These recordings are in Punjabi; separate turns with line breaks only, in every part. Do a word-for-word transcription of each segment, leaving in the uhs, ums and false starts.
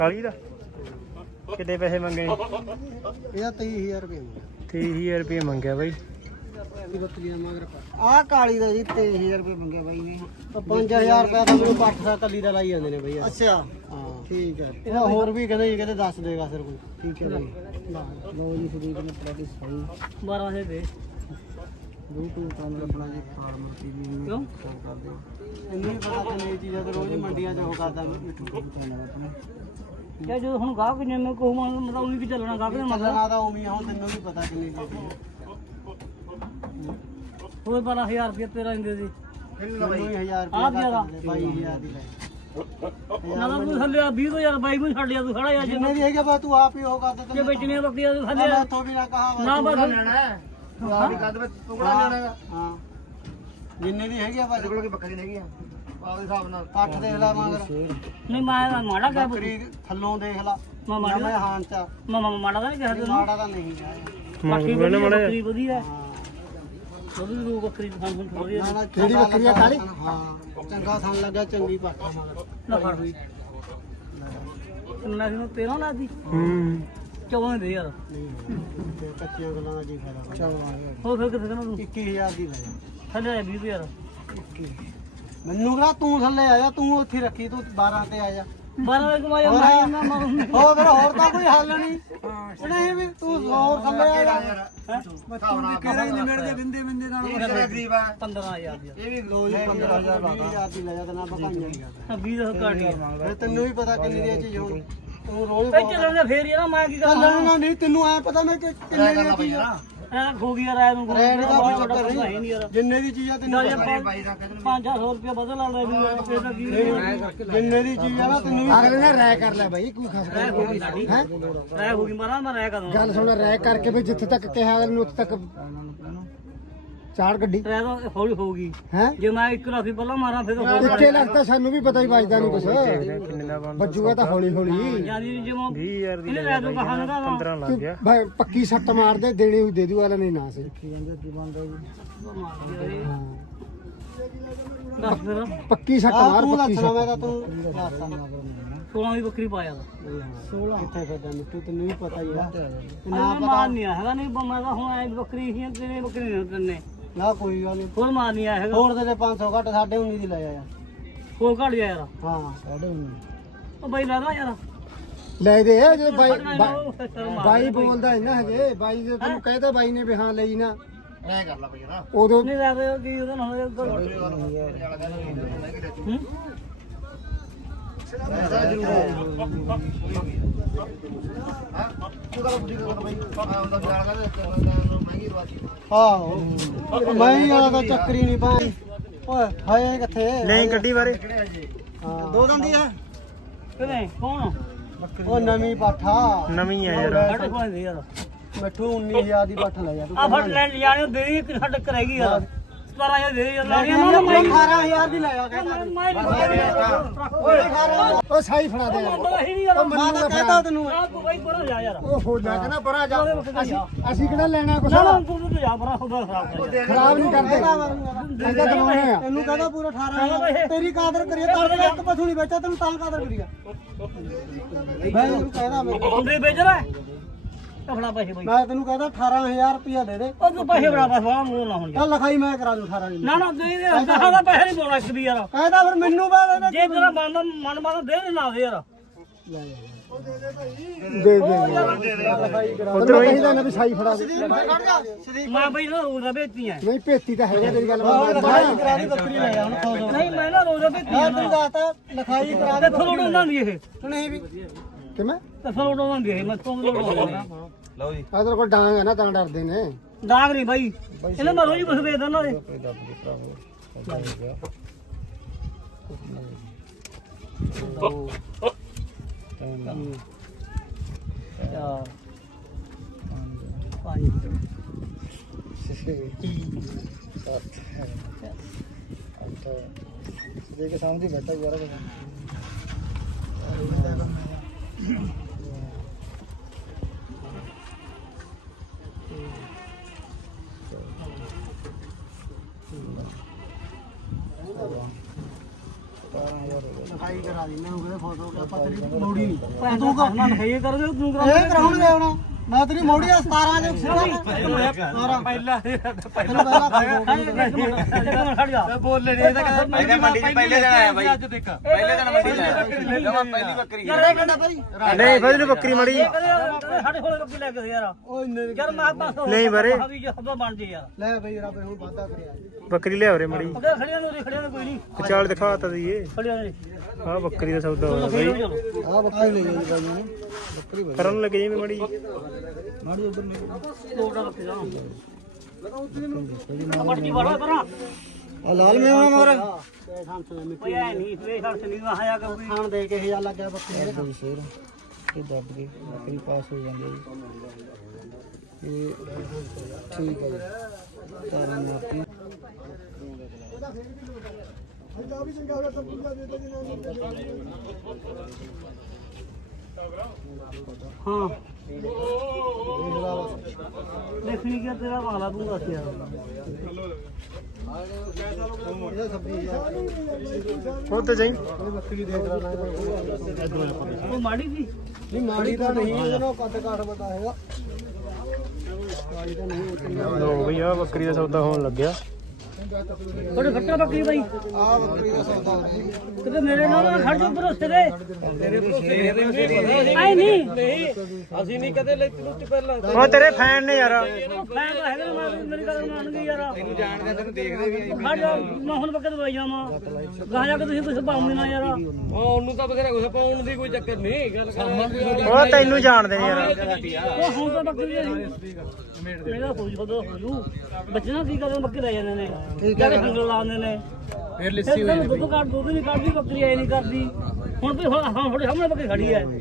ਕਾਲੀ ਦਾ ਕਿੰਨੇ ਪੈਸੇ ਮੰਗੇ?
ਇਹਦਾ ਤੇਈ ਹਜ਼ਾਰ ਰੁਪਏ
ਤੀਹ ਹਜ਼ਾਰ ਰੁਪਏ ਮੰਗਿਆ ਬਾਈ।
ਆਹ ਕਾਲੀ ਦਾ ਜੀ ਤੇਈ ਹਜ਼ਾਰ ਰੁਪਏ ਮੰਗਿਆ ਬਾਈ ਨੇ। ਪੰਜ ਹਜ਼ਾਰ ਰੁਪਏ ਤਾਂ ਮੈਨੂੰ ਪੱਠ ਦਾ ਕੱਲੀ ਦਾ ਲਾਈ ਜਾਂਦੇ ਨੇ ਬਾਈ। ਅੱਛਾ ਹਾਂ ਠੀਕ ਹੈ। ਇਹਦਾ ਹੋਰ ਵੀ ਕਹਿੰਦੇ ਜੀ ਕਹਿੰਦੇ ਦੱਸ ਦੇਗਾ ਸਰ ਕੋਈ। ਠੀਕ ਹੈ ਬਾਈ ਲੋ ਜੀ ਸਦੀਕ ਨੇ ਪ੍ਰੈਕਟਿਸ ਸਹੀ ਬਾਰਾਂ ਹਜ਼ਾਰ ਦੇ YouTube ਚੈਨਲ ਆਪਣਾ ਜੀ ਫਾਰਮਰ ਟੀਵੀ ਕਿਉਂ ਕਰਦੇ ਹੋ ਇੰਨੀ ਪਤਾ ਕਿੰਨੀ ਚੀਜ਼ਾਂ ਤੇ ਰੋਜ਼ ਮੰਡੀਆਂ 'ਚ ਉਹ ਕਰਦਾ YouTube ਚੈਨਲ ਆਪਣਾ ਕਿਆ ਜਦੋਂ ਹੁਣ ਗਾਹਕ ਜਿੰਨੇ ਕੋ ਮਤਲਬ ਉਹੀ ਵੀ ਚੱਲਣਾ ਗਾਹਕ ਨੇ ਚੱਲਣਾ ਤਾਂ ਉਵੇਂ ਹੁਣ ਤੈਨੂੰ ਵੀ ਪਤਾ ਕਿੰਨੀ ਚੀਜ਼ਾਂ ਹੋਰ ਬਾਰਾਂ ਹਜ਼ਾਰ ਰੁਪਏ ਤੇਰਾ ਦਿੰਦੇ ਸੀ ਬਾਈ ਹਜ਼ਾਰ ਰੁਪਏ ਬਾਈ ਹਜ਼ਾਰ ਦੀ ਲੈ ਨਾ ਨਾ ਤੂੰ ਥੱਲੇ ਵੀਹ ਹਜ਼ਾਰ ਬਾਈ ਨੂੰ ਛੱਡ ਜਾ ਤੂੰ ਖੜਾ ਜਾ ਜਿੰਨੇ ਦੀ ਹੈਗਾ ਬਾ ਤੂੰ ਆਪ ਹੀ ਉਹ ਕਰਦਾ ਤੇ ਵੇਚਣੀਆਂ ਬੱਕਰੀਆਂ ਤੂੰ ਥੱਲੇ ਮੈਥੋਂ ਵੀ ਨਾ ਕਹਾ ਨਾ ਬਸ ਲੈਣਾ ਹੈ ਤੂੰ ਆਪ ਹੀ ਕਰ ਦੇ ਟੁਕੜਾ ਲੈਣਾ ਹਾਂ ਜਿੰਨੇ ਦੀ ਹੈਗੀ ਆ ਬਾ ਕੋਲ ਕੀ ਬੱਕਰੀ ਹੈਗੀ ਆ ਆਪਦੇ ਹਿਸਾਬ ਨਾਲ ਪੱਠ ਦੇਖ ਲੈ ਮਗਰ ਨਹੀਂ ਮੈਂ ਮਾੜਾ ਕਹਿ ਬੱਕਰੀ ਥੱਲੋਂ ਦੇਖ ਲੈ ਮੈਂ ਮਾੜਾ ਹਾਂ ਚਾ ਮੈਂ ਮਾੜਾ ਤਾਂ ਨਹੀਂ ਕਿਹਾ ਤੈਨੂੰ ਮਾੜਾ ਤਾਂ ਨਹੀਂ ਬਾਕੀ ਬੱਕਰੀ ਵਧੀਆ ਉਹਦੀ ਨੂੰ ਬੱਕਰੀ ਖਾਣ ਨੂੰ ਥੋੜੀ ਕਿਹੜੀ ਬੱਕਰੀ ਆ ਕਾਲੀ ਹਾਂ ਚੰਗਾ ਥਣ ਲੱਗਾ ਚੰਗੀ ਪੱਠਾ ਮਗਰ ਨਾ ਫੜ ਹੋਈ ਕਿੰਨਾ ਸੀ ਤੇਰਾਂ ਲਾ ਦੀ ਹੂੰ ਚੌਦਾਂ ਦੇ ਯਾਰ ਨਹੀਂ ਕੱਚੀਆਂ ਗੱਲਾਂ ਦਾ ਕੀ ਫਾਇਦਾ ਚੌਦਾਂ ਹੋ ਫਿਰ ਕਿੱਥੇ ਤੈਨੂੰ ਇੱਕੀ ਹਜ਼ਾਰ ਦੀ ਲੈ ਜਾ ਥੱਲੇ ਵੀਹ ਹਜ਼ਾਰ ਇੱਕੀ ਮੈਨੂੰ ਕਹਾ ਤੂੰ ਥੱਲੇ ਆ ਜਾ ਤੂੰ ਉੱਥੇ ਰੱਖੀ ਤੂੰ ਬਾਰਾਂ ਤੇ ਆ ਜਾ ਬਾਰਾਂ ਦੇ ਕਮਾਇਆ ਮੈਂ ਨਾ ਮਾਰੂ ਹੋ ਫਿਰ ਹੋਰ ਤਾਂ ਕੋਈ ਹੱਲ ਨਹੀਂ ਨਹੀਂ ਵੀ ਤੂੰ ਹੋਰ ਥੱਲੇ ਆ ਜਾ ਮੈਂ ਤੂੰ ਕਿਹੜਾ ਹੀ ਨਿਮੜ ਦੇ ਬਿੰਦੇ ਬਿੰਦੇ ਨਾਲ ਉਹ ਗਰੀਬ ਆ ਪੰਦਰਾਂ ਹਜ਼ਾਰ ਦੀ ਇਹ ਵੀ ਲੋ ਜੀ ਪੰਦਰਾਂ ਹਜ਼ਾਰ ਵੀਹ ਹਜ਼ਾਰ ਦੀ ਲੈ ਜਾ ਤੇ ਨਾ ਬਕਾਈਆਂ ਵੀਹ ਦਾ ਘੱਟ ਗਿਆ ਤੈਨੂੰ ਵੀ ਪਤਾ ਕਿੰਨੀ ਦੀ ਚੀਜ਼ ਹੋਣੀ ਤੂੰ ਰੋਜ਼ ਚੱਲਣਾ ਫੇਰ ਯਾਰ ਮੈਂ ਕੀ ਕਰਾਂ ਚੱਲਣਾ ਨਹੀਂ ਤੈਨੂੰ ਐ ਪਤਾ ਮੈਂ ਕਿ ਕਿੰਨੇ ਦੀ ਚੀਜ਼ ਆ ਐ ਖੋ ਗਿਆ ਰਾਇ ਨੂੰ ਰੈਡ ਦਾ ਕੋਈ ਚੱਕਰ ਨਹੀਂ ਯਾਰ ਜਿੰਨੇ ਦੀ ਚੀਜ਼ ਆ ਤੈਨੂੰ ਪੰਜ ਸੌ ਰੁਪਏ ਬਦਲ ਲਾ ਲੈ ਫੇਰ ਤਾਂ ਕੀ ਜਿੰਨੇ ਦੀ ਚੀਜ਼ ਆ ਨਾ ਤੈਨੂੰ ਵੀ ਅਗਲੇ ਨੇ ਰਾਇ ਕਰ ਲੈ ਬਾਈ ਕੋਈ ਖਾਸ ਰਾਇ ਹੋ ਗਈ ਸਾਡੀ ਹੈ ਰਾਇ ਹੋ ਗਈ ਮਾਰਾ ਮੈਂ ਰਾਇ ਕਰਦਾ ਗੱਲ ਸੁਣ ਰਾਇ ਕਰਕੇ ਵੀ ਜਿੱਥੇ ਤੱਕ ਕਿਹਾ ਅਗਲੇ ਨੂੰ ਉੱਥੇ ਤੱਕ ਚਾਰ ਗੱਡੀ ਰਾਇ ਤਾਂ ਹੌਲੀ ਹੋਊਗੀ ਹੈ ਜੇ ਮੈਂ ਇੱਕ ਲੱਖ ਪਹਿਲਾਂ ਮਾਰਾਂ ਫਿਰ ਇੱਥੇ ਲੱਗਦਾ ਸਾਨੂੰ ਵੀ ਪਤਾ ਹੀ ਵੱਜਦਾ ਨਹੀਂ ਕੁਛ ਕਿੰਨੇ ਦਾ ਬਣਦਾ ਵੱਜੂਗਾ ਤਾਂ ਹੌਲੀ ਹੌਲੀ ਜਿਆਦੀ ਜਿਵੇਂ ਵੀਹ ਹਜ਼ਾਰ ਦੀ ਰਾਇ ਤੋਂ ਕਹਾਂ ਨਾ ਪੰਦਰਾਂ ਲੱਗ ਗਿਆ ਭਾਈ ਪੱਕੀ ਸੱਟ ਮਾਰਦੇ ਦੇਣੀ ਹੋਈ ਦੇ ਦੂ ਵਾਲਾ ਨਹੀਂ ਨਾ ਸੀ ਪੱਕੀ ਸੱਟ ਮਾਰ ਪੱਕੀ ਸੱਟ ਮੈਂ ਤਾਂ ਤੂੰ ਸੋਲਾਂ ਦੀ ਬੱਕਰੀ ਪਾਇਆ ਦਾ ਸੋਲਾਂ ਕਿੱਥੇ ਫਿਰਦਾ ਮਿੱਟੂ ਤੈਨੂੰ ਵੀ ਪਤਾ ਹੀ ਆ ਨਾ ਪਤਾ ਨਹੀਂ ਹੈਗਾ ਨਹੀਂ ਮੈਂ ਤਾਂ ਹੁਣ ਐ ਬੱਕਰੀ ਹੀ ਤੇਰੇ ਬੱਕਰੀ ਨਹੀਂ ਤੈਨੇ ਨਾ ਕੋਈ ਗੱਲ ਨਹੀਂ ਹੋਰ ਮਾਰ ਨਹੀਂ ਆਇਆ ਹੈਗਾ ਹੋਰ ਤੇ ਪੰਜ ਸੌ ਘੱਟ ਸਾਢੇ ਉੱਨੀ ਦੀ ਲੈ ਆ ਯਾਰ ਹੋਰ ਘੱਟ ਜਾ ਯਾਰ ਹਾਂ ਸਾਢੇ ਉੱਨੀ ਉਹ ਬਾਈ ਲੈ ਲੈ ਯਾਰ ਲੈ ਦੇ ਜੇ ਬਾਈ ਬਾਈ ਬੋਲਦਾ ਨਾ ਹਜੇ ਬਾਈ ਜੇ ਤੈਨੂੰ ਕਹਿਦਾ ਬਾਈ ਨੇ ਵੀ ਹਾਂ ਲਈ ਨਾ ਐ ਕਰ ਲੈ ਬਈ ਨਾ ਉਦੋਂ ਨਹੀਂ ਲੈ ਦੇ ਕੀ ਉਹਦਾ ਨਾ ਹੂੰ ਹਾਂ ਮੈਂ ਵਾਲਾ ਤਾਂ ਚੱਕਰੀ ਨਹੀਂ ਪਾਈ ਓਏ ਹਾਏ ਕਿੱਥੇ
ਨਹੀਂ ਗੱਡੀ ਬਾਰੇ
ਹਾਂ ਦੋ ਦੰਦੀ ਆ ਕਿਵੇਂ ਕੌਣ ਉਹ ਨਵੀਂ ਪਾਠਾ
ਨਵੀਂ ਆ ਯਾਰ
ਸਾਡੇ ਕੋਲ ਦੇ ਯਾਰ ਮਿੱਠੂ ਉੱਨੀ ਹਜ਼ਾਰ ਦੀ ਪੱਠ ਲੈ ਜਾ ਤੂੰ ਆ ਫੜ ਲੈ ਜਾਣੇ ਦੇ ਇੱਕ ਛੱਡ ਕਰੇਗੀ ਯਾਰ ਸਤਾਰਾਂ ਹਜ਼ਾਰ ਦੇ ਯਾਰ ਅਠਾਰਾਂ ਹਜ਼ਾਰ ਦੀ ਲੈ ਆ ਓਏ ਓ ਸਾਈ ਫੜਾ ਦੇ ਯਾਰ ਮੈਂ ਤਾਂ ਕਹਿਤਾ ਤੈਨੂੰ ਕੋਈ ਪਰਾਂ ਜਾ ਯਾਰ ਉਹ ਹੋ ਜਾ ਕਹਿੰਦਾ ਪਰਾਂ ਜਾ ਅਸੀਂ ਕਿਹੜਾ ਲੈਣਾ ਕੁਛ ਨਾ ਤੂੰ ਤੇ ਜਾ ਪਰਾਂ ਖੁਦਾ ਖਰਾਬ ਖਰਾਬ ਨਹੀਂ ਕਰਦੇ ਇਹਦਾ ਦਵਾਉਣੇ ਆ ਤੈਨੂੰ ਕਹਿੰਦਾ ਪੂਰਾ ਅਠਾਰਾਂ ਹਜ਼ਾਰ ਤੇਰੀ ਕਾਦਰ ਕਰੀਏ ਤਾਂ ਇੱਕ ਪਸ਼ੂ ਨਹੀਂ ਵੇਚਿਆ ਤੈਨੂੰ ਤਾਂ ਕਾਦਰ ਕਰੀਆ ਮੈਂ ਤੈਨੂੰ ਕਹਿਦਾ ਮੈਂ ਹੁੰਦੇ ਵੇਚ ਰਿਹਾ ਕਫੜਾ ਪੈਸੇ ਬਈ ਮੈਂ ਤੈਨੂੰ ਕਹਿੰਦਾ ਅਠਾਰਾਂ ਹਜ਼ਾਰ ਰੁਪਇਆ ਦੇ ਦੇ ਉਹ ਤੂੰ ਪੈਸੇ ਬੜਾ ਬਸ ਵਾਹ ਮੂੰਹ ਨਾ ਹੁਣ ਚੱਲ ਲਿਖਾਈ ਮੈਂ ਕਰਾ ਦੂੰ ਅਠਾਰਾਂ ਦੀ ਨਾ ਨਾ ਦੇ ਦੇ ਅਠਾਰਾਂ ਦਾ ਪੈਸੇ ਨਹੀਂ ਪਾਉਣਾ ਇੱਕ ਵੀ ਯਾਰ ਕਹਿੰਦਾ ਫਿਰ ਮੈਨੂੰ ਬਾਅਦ ਜੇ ਤੇਰਾ ਮਨ ਮਨ ਮਾਨ ਦੇ ਦੇ ਨਾ ਦੇ ਯਾਰ ਲੈ ਦੇ ਦੇ ਲਿਖਾਈ ਕਰਾ ਉਧਰੋਂ ਹੀ ਦਾ ਨਾ ਵੀ ਸਾਈ ਫੜਾ ਦੇ ਮੈਂ ਬਈ ਨਾ ਰੋਜ਼ ਦਾ ਵੇਚੀ ਐ ਨਹੀਂ ਭੇਤੀ ਤਾਂ ਹੈਗਾ ਤੇਰੀ ਗੱਲ ਲਿਖਾਈ ਕਰਾ ਦੀ ਬੱਕਰੀ ਲੈ ਜਾ ਹੁਣ ਨਹੀਂ ਮੈਂ ਨਾ ਰੋਜ਼ ਦਾ ਵੇਚੀ ਆ ਤੈਨੂੰ ਦੱਸਤਾ ਲਿਖਾਈ ਕਰਾ ਦੇ ਥੋੜਾ ਉਹਨਾਂ ਦੀ ਇਹ ਨਹੀਂ ਵੀ ਕਿਵੇਂ ਤਸਲ ਉਡਾਉਂਦੀ ਹੈ ਮੈਂ ਤੋਂ ਉਡਾਉਂਦਾ ਲਓ ਜੀ ਆ ਤੇਰੇ ਕੋਲ ਡਾਂਗ ਹੈ ਨਾ ਤਾਂ ਡਰਦੇ ਨੇ ਡਾਂਗ ਨਹੀਂ ਬਾਈ ਇਹਨੇ ਮੈਂ ਰੋਜ਼ ਬਸ ਵੇਚਦਾ ਨਾ ਦੇ ਯਾਰ ਪੰਜ ਦੇ ਕੇ ਸਾਹਮਣੇ ਬੈਠਾ ਯਾਰ ਲਿਖਾਈ ਕਰਾ ਕਰਾ ਦੀ ਮੈਨੂੰ ਕਹਿੰਦੇ ਫੋਟੋ ਕਿ ਆਪਾਂ ਤੇਰੀ ਮੋੜੀ ਨਹੀਂ ਤੂੰ ਕਹ ਨਾ ਇਹ ਕਰ ਦੇ ਤੂੰ ਕਰਾ ਇਹ ਕਰਾਉਣਗੇ ਹੁਣ ਮੈਂ ਤੇਰੀ ਮੋੜੀ ਆ ਸਤਾਰਾਂ ਚ ਸਤਾਰਾਂ ਪਹਿਲਾਂ ਪਹਿਲਾਂ ਖੜ ਜਾ ਬੋਲ ਲੈ ਇਹ ਤਾਂ ਕਹਿੰਦਾ ਮੰਡੀ ਚ ਪਹਿਲੇ ਦਿਨ ਆਇਆ ਬਾਈ ਅੱਜ ਦੇਖ ਪਹਿਲੇ ਦਿਨ ਮੰਡੀ ਚ ਆਇਆ ਜਮਾ ਪਹਿਲੀ ਬੱਕਰੀ ਯਾਰ ਕਹਿੰਦਾ ਬਾਈ
ਨਹੀਂ ਫਜ਼ਲ ਬੱਕਰੀ ਮੜੀ
ਸਾਡੇ ਕੋਲ ਬੱਕਰੀ ਲੈ ਕੇ ਯਾਰ ਓਏ ਯਾਰ ਮੈਂ ਪਾਸ
ਨਹੀਂ ਬਾਰੇ
ਬਣ ਜੇ ਯਾਰ ਲੈ ਬਈ ਰੱਬ ਹੁਣ ਵਾਦਾ ਕਰਿਆ
ਬੱਕਰੀ ਲਿਆ ਉਰੇ ਮੜੀ
ਅੱਗੇ ਖੜਿਆ ਨੂੰ ਖੜਿਆ ਕੋਈ ਨਹੀਂ
ਚਾਲ ਦਿਖਾ ਤਾ ਦਈਏ
ਖੜਿਆ ਨੇ
ਆਹ ਬੱਕਰੀ ਦਾ ਸੌਦਾ ਹੋਇਆ ਬਾਈ
ਆਹ ਬੱਕਰੀ ਲੈ ਗਈ ਬਾਈ ਨੇ ਬੱਕਰੀ
ਕਰਨ ਲੱਗੇ ਜਿਵੇਂ ਮੜੀ
ਮਾੜੀ ਉਧਰ ਨੇ ਲੋਟਾ ਰੱਖ ਜਾ ਮੜਕੀ ਵੜਾ ਕਰਾਂ ਆ ਲਾਲ ਮੇ ਹੋਣਾ ਮੋਰ ਓਏ ਐ ਨਹੀਂ ਵੇ ਹਰਸ ਨਹੀਂ ਆਇਆ ਕੋਈ ਖਾਣ ਦੇ ਕੇ ਹਜ਼ਾਰ ਲੱਗਿਆ ਬੱਕਰੀ ਦੇ ਸ਼ੇਰ ਇਹ ਦੱਬ ਗਈ ਬੱਕਰੀ ਪਾਸ ਹੋ ਜਾਂਦੀ ਹੈ ਇਹ ਠੀਕ ਹੈ ਜੀ ਤਾਰਾਂ ਮਾਰਤੀ ਅੱਜ ਵੀ ਚੰਗਾ ਹੋਇਆ ਸਭ ਕੁਝ ਦੇ ਦੇ ਹਾਂ ਦੇਖਣੀ ਕਿ ਤੇਰਾ ਵਾਲਾ ਤੂੰ ਦੱਸ ਯਾਰ
ਉਹ ਤੇ ਜਾਈ
ਬੱਕਰੀ ਦੇਖ ਰਹਾ ਉਹ ਮਾੜੀ ਸੀ ਨਹੀਂ ਮਾੜੀ ਤਾਂ ਨਹੀਂ ਇਹਨੂੰ ਕੱਟ ਕਾਠ ਬਤਾ ਹੈਗਾ ਮਾੜੀ ਤਾਂ ਨਹੀਂ
ਲੋ ਬਈ ਆ ਬੱਕਰੀ ਦਾ ਸੌਦਾ ਹੋਣ ਲੱਗਿਆ
ਥੋੜੇ ਫੱਟਾ ਬੱਕਰੀ ਬਾਈ ਆ ਬੱਕਰੀ ਦਾ ਸੌਦਾ ਹੋ ਰਿਹਾ ਕਿਤੇ ਮੇਰੇ ਨਾਲ ਖੜ ਜਾ ਭਰੋਸੇ ਦੇ ਤੇਰੇ ਭਰੋਸੇ ਆਈ ਨਹੀਂ ਅਸੀਂ ਨਹੀਂ ਕਦੇ ਲੈਤੀ ਲੁੱਟ ਪਹਿਲਾਂ
ਉਹ ਤੇਰੇ ਫੈਨ ਨੇ ਯਾਰ
ਫੈਨ ਤਾਂ ਹੈਗਾ ਮੈਂ ਮੇਰੀ ਗੱਲ ਮੰਨਦੀ ਯਾਰ ਤੈਨੂੰ ਜਾਣਦਾ ਤੈਨੂੰ ਦੇਖਦੇ ਵੀ ਖੜ ਜਾ ਮੈਂ ਹੁਣ ਬੱਕਰ ਦਵਾਈ ਜਾਵਾਂ ਗਾਹ ਜਾ ਕੇ ਤੁਸੀਂ ਕੁਝ ਪਾਉਂਦੇ ਨਾ ਯਾਰ ਉਹਨੂੰ ਤਾਂ ਬਥੇਰਾ ਕੁਝ ਪਾਉਣ ਦੀ ਕੋਈ ਚੱਕਰ ਨਹੀਂ ਗੱਲ ਕਰ
ਉਹ ਤੈਨੂੰ ਜਾਣਦੇ ਨੇ ਯਾਰ
ਉਹ ਹੁਣ ਤਾਂ ਬੱਕਰੀ ਮੇਰਾ ਹੋ ਜੂ ਹੋ ਜੂ ਬੱਚੇ ਨਾ ਕੀ ਕਰਦੇ ਬੱਕਰੀ ਲੈ ਜਾਂਦੇ ਨੇ ਜਾ ਕੇ ਹੰਗਲ ਲਾਉਂਦੇ ਨੇ ਫਿਰ ਲਿੱਸੀ ਹੋਈ ਦੁੱਧ ਕੱਢ ਦੁੱਧ ਨਹੀਂ ਕੱਢਦੀ ਬੱਕਰੀ ਐ ਨਹੀਂ ਕਰਦੀ ਹੁਣ ਵੀ ਹਾਂ ਤੁਹਾਡੇ ਸਾਹਮਣੇ ਬੱਕਰੀ ਖੜੀ ਐ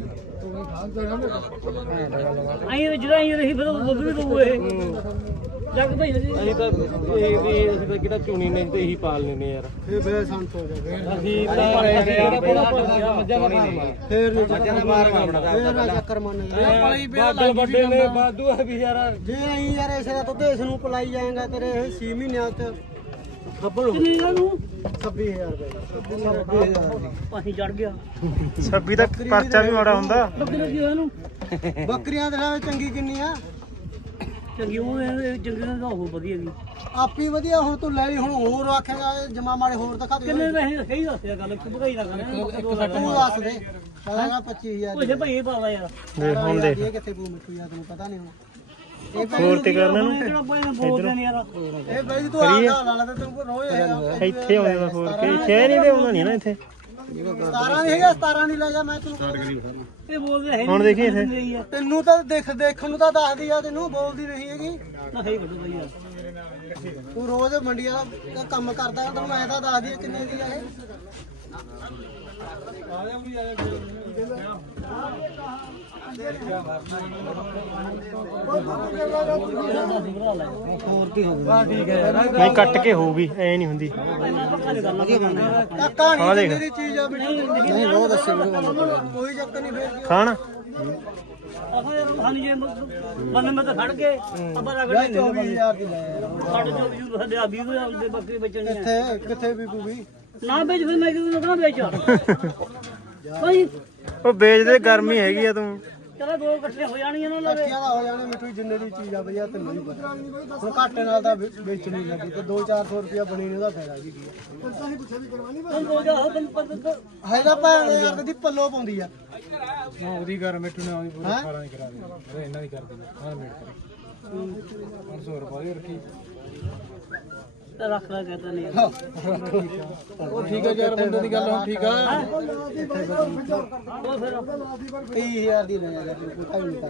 ਆਈ ਵਿੱਚ ਜਿਹੜਾ ਆਈ ਰਹੀ ਫਿਰ ਦੁੱਧ ਵੀ ਦਊ ਇਹ ਜੱਗ ਭਾਈ ਅਸੀਂ ਤਾਂ ਇਹ ਵੀ ਅਸੀਂ ਤਾਂ ਕਿਹੜਾ ਚੂਣੀ ਨਹੀਂ ਤੇ ਇਹੀ ਪਾਲ ਲੈਨੇ ਯਾਰ ਇਹ ਬੇ ਸੰਤ ਹੋ ਗਿਆ ਅਸੀਂ ਤਾਂ ਮੱਝਾਂ ਦਾ ਮਾਰ ਫੇਰ ਮੱਝਾਂ ਦਾ ਮਾਰ ਬਣਦਾ ਫੇਰ ਚੱਕਰ ਮੰਨ ਇਹ ਪਲੀ ਬਾਦਲ ਵੱਡੇ ਨੇ ਬਾਦੂ ਹੈ ਵੀ ਯਾਰ ਜੇ ਅਸੀਂ ਯਾਰ ਇਸੇ ਦਾ ਦੁੱਧ ਇਸ ਨੂੰ ਪਲਾਈ ਜਾਏਗਾ ਤੇਰੇ ਇਹ ਛੇ ਮਹੀਨਿਆਂ ਚ ਖੱਬਲ ਕਿੰਨੀ ਨੂੰ ਛੱਬੀ ਹਜ਼ਾਰ ਰੁਪਏ ਛੱਬੀ ਹਜ਼ਾਰ ਪਾਣੀ ਚੜ ਗਿਆ
ਛੱਬੀ ਦਾ ਪਰਚਾ ਵੀ ਮਾੜਾ ਹੁੰਦਾ
ਬੱਕਰੀ ਕੀ ਹੋਇਆ ਇਹਨੂੰ ਬੱਕਰੀਆਂ ਦੇ ਨਾਲ ਚੰਗੀ ਕਿੰਨੀ ਆ ਚੰਗੀ ਉਹ ਚੰਗੀ ਦਾ ਉਹ ਵਧੀਆ ਵੀ ਆਪੀ ਵਧੀਆ ਹੁਣ ਤੂੰ ਲੈ ਲਈ ਹੁਣ ਹੋਰ ਆਖੇਗਾ ਜਮਾ ਮਾੜੇ ਹੋਰ ਦਿਖਾ ਦੇ ਕਿੰਨੇ ਪੈਸੇ ਸਹੀ ਦੱਸਿਆ ਗੱਲ ਭਗਾਈ ਦਾ ਕਰ ਤੂੰ ਦੱਸ ਦੇ ਸਾਰਾ ਪੱਚੀ ਹਜ਼ਾਰ ਉਹ ਭਾਈ ਇਹ ਪਾਵਾ ਯਾਰ
ਦੇਖ ਹੁਣ ਦੇਖ
ਇਹ ਕਿੱਥੇ ਬੂ ਮਿੱਠੂ ਯਾਰ ਤੈਨੂੰ ਪਤਾ ਨਹੀਂ ਹੁਣ
ਹੋਰ ਤੇ ਕਰਨਾ ਨੂੰ
ਕਿਹੜਾ ਭਾਈ ਬੋਲਦੇ ਨਹੀਂ ਯਾਰ ਇਹ ਬਾਈ ਤੂੰ ਆ ਲਾ ਲਾ ਤੇ ਤੈਨੂੰ ਰੋਜ਼ ਹੈਗਾ
ਇੱਥੇ ਆਉਂਦੇ ਦਾ ਹੋਰ ਕੇ ਸ਼ਹਿਰ ਨਹੀਂ ਤੇ ਆਉਂਦਾ ਨਹੀਂ ਨਾ ਇੱਥੇ
ਸਤਾਰਾਂ ਦੀ ਹੈਗਾ ਸਤਾਰਾਂ ਦੀ ਲੈ ਜਾ ਮੈਂ ਤੈਨੂੰ ਇਹ ਬੋਲਦੇ ਹੈ
ਹੁਣ ਦੇਖੀ ਇੱਥੇ
ਤੈਨੂੰ ਤਾਂ ਦੇਖ ਦੇਖਣ ਨੂੰ ਤਾਂ ਦੱਸਦੀ ਆ ਤੈਨੂੰ ਬੋਲਦੀ ਨਹੀਂ ਹੈਗੀ ਨਾ ਸਹੀ ਕੱਢੂ ਬਈ ਯਾਰ ਤੂੰ ਰੋਜ਼ ਮੰਡੀਆਂ ਦਾ ਕੰਮ ਕਰਦਾ ਤੈਨੂੰ ਮੈਂ ਤਾਂ ਦੱਸਦੀ ਆ ਕਿੰਨੇ ਦੀ ਆ ਇਹ
ਨਹੀਂ ਕੱਟ ਕੇ ਹੋਊਗੀ ਐ ਨਹੀਂ ਹੁੰਦੀ
ਹਾਂ ਦੇਖ ਮੇਰੀ ਚੀਜ਼ ਆ ਨਹੀਂ ਉਹ ਦੱਸੇ ਕੋਈ ਚੱਕਰ ਨਹੀਂ ਫੇਰ
ਖਾਣ
ਖਾਣੀ ਜੇ ਬੰਦੇ ਮੈਂ ਤਾਂ ਖੜ ਕੇ ਅੱਬਾ ਰਗੜੇ ਚੌਵੀ ਹਜ਼ਾਰ ਦੀ ਲੈ ਸਾਡੇ ਚੌਵੀ ਨੂੰ ਸਾਡੇ ਆ ਵੀਹ ਹਜ਼ਾਰ ਦੇ ਬੱਕਰੀ ਵੇਚਣੀ ਕਿੱਥੇ ਕਿੱਥੇ ਵੀ ਪੂਗੀ ਨਾ ਵੇਚ ਫਿਰ ਮੈਂ ਕਿਉਂ ਨਾ ਵੇਚ ਭਾਈ
ਉਹ ਵੇਚਦੇ ਗਰਮੀ ਹੈਗੀ ਆ ਤੂੰ
ਚਲੋ ਦੋ ਇਕੱਠੇ ਹੋ ਜਾਣੀਆਂ ਨਾ ਲਵੇ ਇਕੱਠੀਆਂ ਦਾ ਹੋ ਜਾਣੇ ਮਿੱਠੂ ਜਿੰਨੇ ਦੀ ਚੀਜ਼ ਆ ਭਈਆ ਤੈਨੂੰ ਨਹੀਂ ਪਤਾ ਹੁਣ ਘਾਟੇ ਨਾਲ ਤਾਂ ਵੇਚਣੀ ਲੱਗੀ ਤੇ ਦੋ ਚਾਰ ਸੌ ਰੁਪਿਆ ਬਣੀ ਨੇ ਉਹਦਾ ਫਾਇਦਾ ਕੀ ਕੀ ਪਤਾ ਨਹੀਂ ਪੁੱਛਿਆ ਵੀ ਕਰਵਾਣੀ ਬਈ ਦੋ ਜਾ ਹੈ ਤਾਂ ਭੈਣ ਯਾਰ ਦੀ ਪੱਲੋ ਪਾਉਂਦੀ ਆ
ਹਾਂ ਉਹਦੀ ਘਰ ਮਿੱਠੂ ਨੇ ਆਉਂਦੀ ਪੂਰੀ ਅਠਾਰਾਂ ਦੀ ਕਰਾ ਦੇ ਇਹਨਾਂ ਦੀ ਕਰ ਦੇ ਹਾਂ ਮਿੰਟ ਕਰੀ ਪੰਜ ਸੌ ਰੁਪਏ ਰੱਖੀ
ਰੱਖ ਲਾ ਕਹਿੰਦਾ ਨਹੀਂ
ਉਹ ਠੀਕ ਹੈ ਯਾਰ ਬੰਦੇ ਦੀ ਗੱਲ ਹੁਣ ਠੀਕ ਆ
ਉਹ ਫਿਰ ਤੀਹ ਹਜ਼ਾਰ ਦੀ ਲੈ ਜਾ ਤੂੰ ਕੋਈ ਨਹੀਂ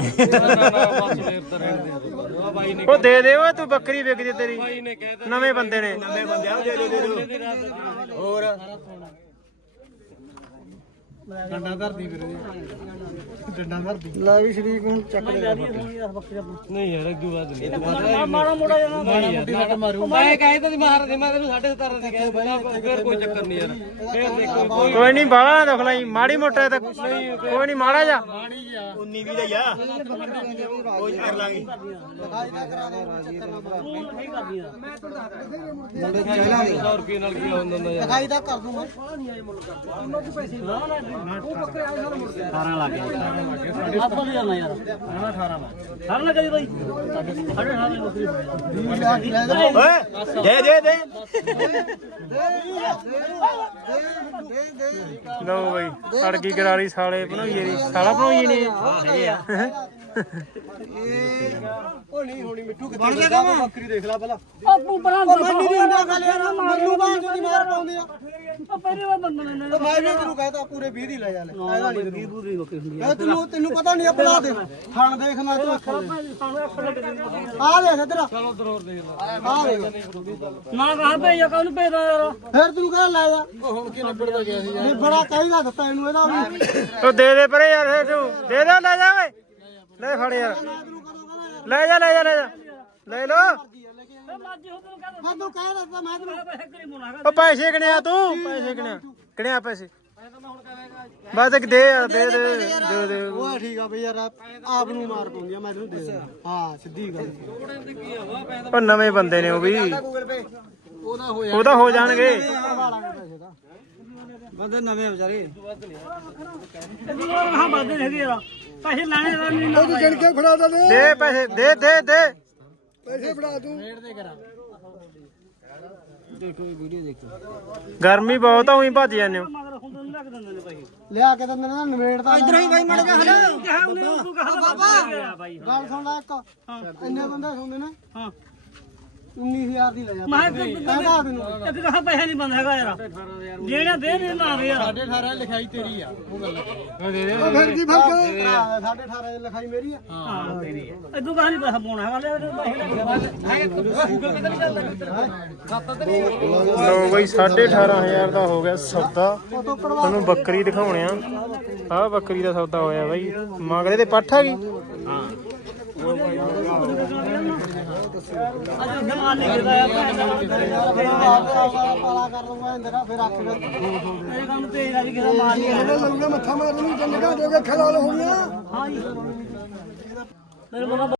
ਕਰਦਾ
ਉਹ ਦੇ ਦੇ ਓਏ ਤੂੰ ਬੱਕਰੀ ਵਿਕ ਜੇ ਤੇਰੀ ਨਵੇਂ ਬੰਦੇ ਨੇ ਨਵੇਂ ਬੰਦੇ ਆ ਦੇ ਦੇ ਹੋਰ ਡੰਡਾ ਧਰਦੀ ਫਿਰ ਡੰਡਾ ਧਰਦੀ
ਲੈ ਵੀ ਸ਼ਰੀਕ ਹੁਣ ਚੱਕ ਲੈ
ਨਹੀਂ ਯਾਰ ਅੱਗੂ ਬਾਅਦ ਨਹੀਂ
ਮਾੜਾ ਮੋੜਾ ਜਾਣਾ
ਮਾੜੀ ਮੋਟੀ ਸੱਟ ਮਾਰੂ ਮੈਂ ਕਹੇ ਤਾਂ ਮਾਰ ਦੇ ਮੈਂ ਤੈਨੂੰ ਸਾਢੇ ਸਤਾਰਾਂ ਦੀ ਕਹੇ ਫਿਰ ਕੋਈ ਚੱਕਰ ਨਹੀਂ ਯਾਰ ਫੇਰ ਦੇਖੋ
ਕੋਈ ਨਹੀਂ ਬਾਲਾ ਨਾ ਦੁਖ ਲਈ ਮਾੜੀ ਮੋਟਾ ਤਾਂ ਕੋਈ ਨਹੀਂ ਮਾੜਾ ਜਾ
ਮਾੜੀ ਜਾ
ਉੱਨੀ ਵੀਹ ਦਾ ਹੀ ਆ ਕੋਈ ਕਰ ਲਾਂਗੇ
ਲਗਾਈ ਦਾ ਕਰਾ ਦੇ ਚੱਕਰ ਨਾ ਬਰਾ
ਮੈਂ ਤੁਹਾਨੂੰ ਸੌ ਰੁਪਏ ਨਾਲ ਕੀ ਹੁੰਦਾ ਹੁੰਦਾ ਯਾਰ
ਲਗਾਈ ਦਾ ਕਰ ਦੂੰ ਮੈਂ
ਅਠਾਰਾਂ ਲੱਗ ਗਿਆ
ਆਪਾਂ ਵੀ ਜਾਣਾ ਯਾਰ
ਹਾਂ ਅਠਾਰਾਂ ਲੱਗ
ਹਰ ਨਾ ਕਰੀ ਬਾਈ ਸਾਡੇ ਸਾਡੇ ਨਾਲ ਨੌਕਰੀ ਵੀਹ ਹਜ਼ਾਰ ਦੀ ਲੈ ਜਾ
ਓਏ ਦੇ ਦੇ ਦੇ
ਲਓ ਬਈ ਅੜਗੀ ਕਰਾਰੀ ਸਾਲੇ ਬਣਾਈਏ ਦੀ ਸਾਲਾ ਬਣਾਈਏ ਨੇ
ਉਹ ਨਹੀਂ ਹੋਣੀ ਮਿੱਠੂ ਕਿੱਥੇ ਬਣ ਗਿਆ ਕੰਮ ਬੱਕਰੀ ਦੇਖ ਲੈ ਪਹਿਲਾਂ ਆਪੂ ਬਣਾ ਮੈਨੂੰ ਨਹੀਂ ਹੁੰਦਾ ਗੱਲ ਯਾਰ ਮੈਨੂੰ ਬਾਅਦ ਦੀ ਮਾਰ ਪਾਉਂਦੇ ਆ ਪਹਿਲੇ ਵਾਰ ਬੰਦਨ ਨੇ ਮੈਂ ਵੀ ਤੈਨੂੰ ਕਹਿਤਾ ਪੂਰੇ ਵੀਹ ਦੀ ਲੈ ਜਾ ਲੈ ਇਹਦਾ ਨਹੀਂ ਵੀਹ ਪੂਰੀ ਬੱਕਰੀ ਹੁੰਦੀ ਆ ਤੈਨੂੰ ਤੈਨੂੰ ਪਤਾ ਨਹੀਂ ਆਪਣਾ ਦੇ ਥਣ ਦੇਖਣਾ ਤੂੰ ਅੱਖ ਆ ਦੇਖ ਇਧਰ
ਚਲੋ ਉਧਰ ਹੋਰ ਦੇਖ ਲੈ
ਆ ਦੇਖ ਨਾ ਕਹਾ ਭੇਜਿਆ ਕਾਹਨੂੰ ਭੇਜਦਾ ਯਾਰ ਫਿਰ ਤੈਨੂੰ ਕਹਿ ਲੈ ਜਾ
ਹੁਣ ਕੀ ਨਿਬੜਦਾ ਗਿਆ ਸੀ
ਨਹੀਂ ਬੜਾ ਕਹੀਦਾ ਦਿੱਤਾ ਇਹਨੂੰ ਇਹਦਾ ਵੀ
ਉਹ ਦੇ ਦੇ ਪਰੇ ਯਾਰ ਫੇਰ ਤੂੰ ਦੇ ਦੇ ਲੈ ਜਾ ਓਏ ਲੈ ਫੜ ਯਾਰ ਲੈ ਜਾ ਲੈ ਜਾ ਲੈ ਜਾ ਲੈ ਲੋ
ਮੈਂ ਤੂੰ ਕਹਿ ਦਿੱਤਾ ਮੈਂ ਤੈਨੂੰ ਪੈਸੇ ਕਰੀ ਮੁਨਾਗਾ
ਉਹ ਪੈਸੇ ਕਿਣਿਆ ਤੂੰ ਪੈਸੇ ਕਿਣਿਆ ਕਿਣਿਆ ਪੈਸੇ ਬਸ ਇੱਕ ਦੇ ਯਾਰ ਦੇ ਦੇ ਦੇ ਦੇ
ਉਹ ਠੀਕ ਆ ਬਈ ਯਾਰ ਆਪ ਨੂੰ ਮਾਰ ਪਾਉਂਦੀ ਆ ਮੈਂ ਤੈਨੂੰ ਦੇ ਦਿੰਦਾ ਹਾਂ ਸਿੱਧੀ ਗੱਲ
ਉਹ ਨਵੇਂ ਬੰਦੇ ਨੇ ਉਹ ਵੀ
ਗੂਗਲ ਪੇ
ਉਹਦਾ ਹੋਇਆ
ਉਹ ਤਾਂ ਹੋ ਜਾਣਗੇ
ਬੰਦੇ ਨਵੇਂ ਵਿਚਾਰੇ ਹਾਂ ਬੰਦੇ ਹੈਗੇ ਯਾਰ ਪੈਸੇ ਲੈਣੇ ਦਾ ਨਹੀਂ ਉਹ ਜਣ ਕੇ ਫੜਾ ਦੇ
ਦੇ ਪੈਸੇ ਦੇ ਦੇ ਦੇ
ਪੈਸੇ ਫੜਾ ਤੂੰ
ਫੇਰ ਦੇ ਕਰਾਂ
ਦੇਖੋ ਵੀਡੀਓ ਦੇਖੋ
ਗਰਮੀ ਬਹੁਤ ਆ ਉਹੀ ਭੱਜ ਜਾਂਦੇ ਹੋ
ਲਿਆ ਕੇ ਦਿੰਦੇ ਨੇ ਨਵੇੜ ਦਾ ਇਧਰ ਹੀ ਬਾਈ ਮੜ ਜਾ ਹਲਾ ਬਾਬਾ ਗੱਲ ਸੁਣ ਲੈ ਇੱਕ ਇੰਨੇ ਬੰਦੇ ਸੁਣਦੇ ਨੇ ਹਾਂ ਉੱਨੀ ਹਜ਼ਾਰ ਦੀ ਲੈ ਜਾ ਮੈਂ ਕਹਿੰਦਾ ਤੈਨੂੰ ਇੱਕ ਕਹਾ ਪੈਸੇ ਨਹੀਂ ਬੰਦ ਹੈਗਾ ਯਾਰ ਜਿਹੜਾ ਦੇ ਦੇ ਨਾ ਦੇ ਯਾਰ
ਸਾਢੇ ਅਠਾਰਾਂ ਲਿਖਾਈ ਤੇਰੀ ਆ ਉਹ ਗੱਲ ਉਹ ਦੇ ਦੇ
ਉਹ ਫਿਰ ਕੀ ਫਰਕ ਸਾਢੇ ਅਠਾਰਾਂ ਦੀ ਲਿਖਾਈ ਮੇਰੀ ਆ ਹਾਂ ਤੇਰੀ ਹੈ ਇਦੋਂ ਕਹਾ ਨਹੀਂ ਪੈਸਾ ਪਾਉਣਾ ਹੈਗਾ ਲੈ
ਗੂਗਲ ਪੇ ਤਾਂ ਨਹੀਂ ਚੱਲਦਾ ਖਾਤਾ ਤਾਂ ਨਹੀਂ
ਲੋ ਬਈ ਸਾਢੇ ਅਠਾਰਾਂ ਹਜ਼ਾਰ ਦਾ ਹੋ ਗਿਆ ਸੌਦਾ ਤੁਹਾਨੂੰ ਬੱਕਰੀ ਦਿਖਾਉਣੇ ਆ ਆਹ ਬੱਕਰੀ ਦਾ ਸੌਦਾ ਹੋਇਆ ਬਾਈ ਮਗਰੇ ਤੇ ਪੱਠ ਆ ਗਈ
ਅੱਜ ਮਾਲ ਨਹੀਂ ਕਰਦਾ ਯਾਰ ਪਾਲਾ ਕਰ ਲੂੰਗਾ ਇੰਦਰਾ ਫਿਰ ਅੱਖ ਫਿਰ ਇਹ ਕੰਮ ਤੇਜ਼ ਆ ਵੀ ਕਿਹਦਾ ਮਾਲ ਨਹੀਂ ਹੈ ਲੰਗੇ ਮੱਥਾ ਮਾਰਨ ਨੂੰ ਜੰਗਾ ਦੇ ਕੇ ਖਲਾਲ ਹੋਣੀਆਂ ਹਾਂ ਜੀ ਮੇਰੇ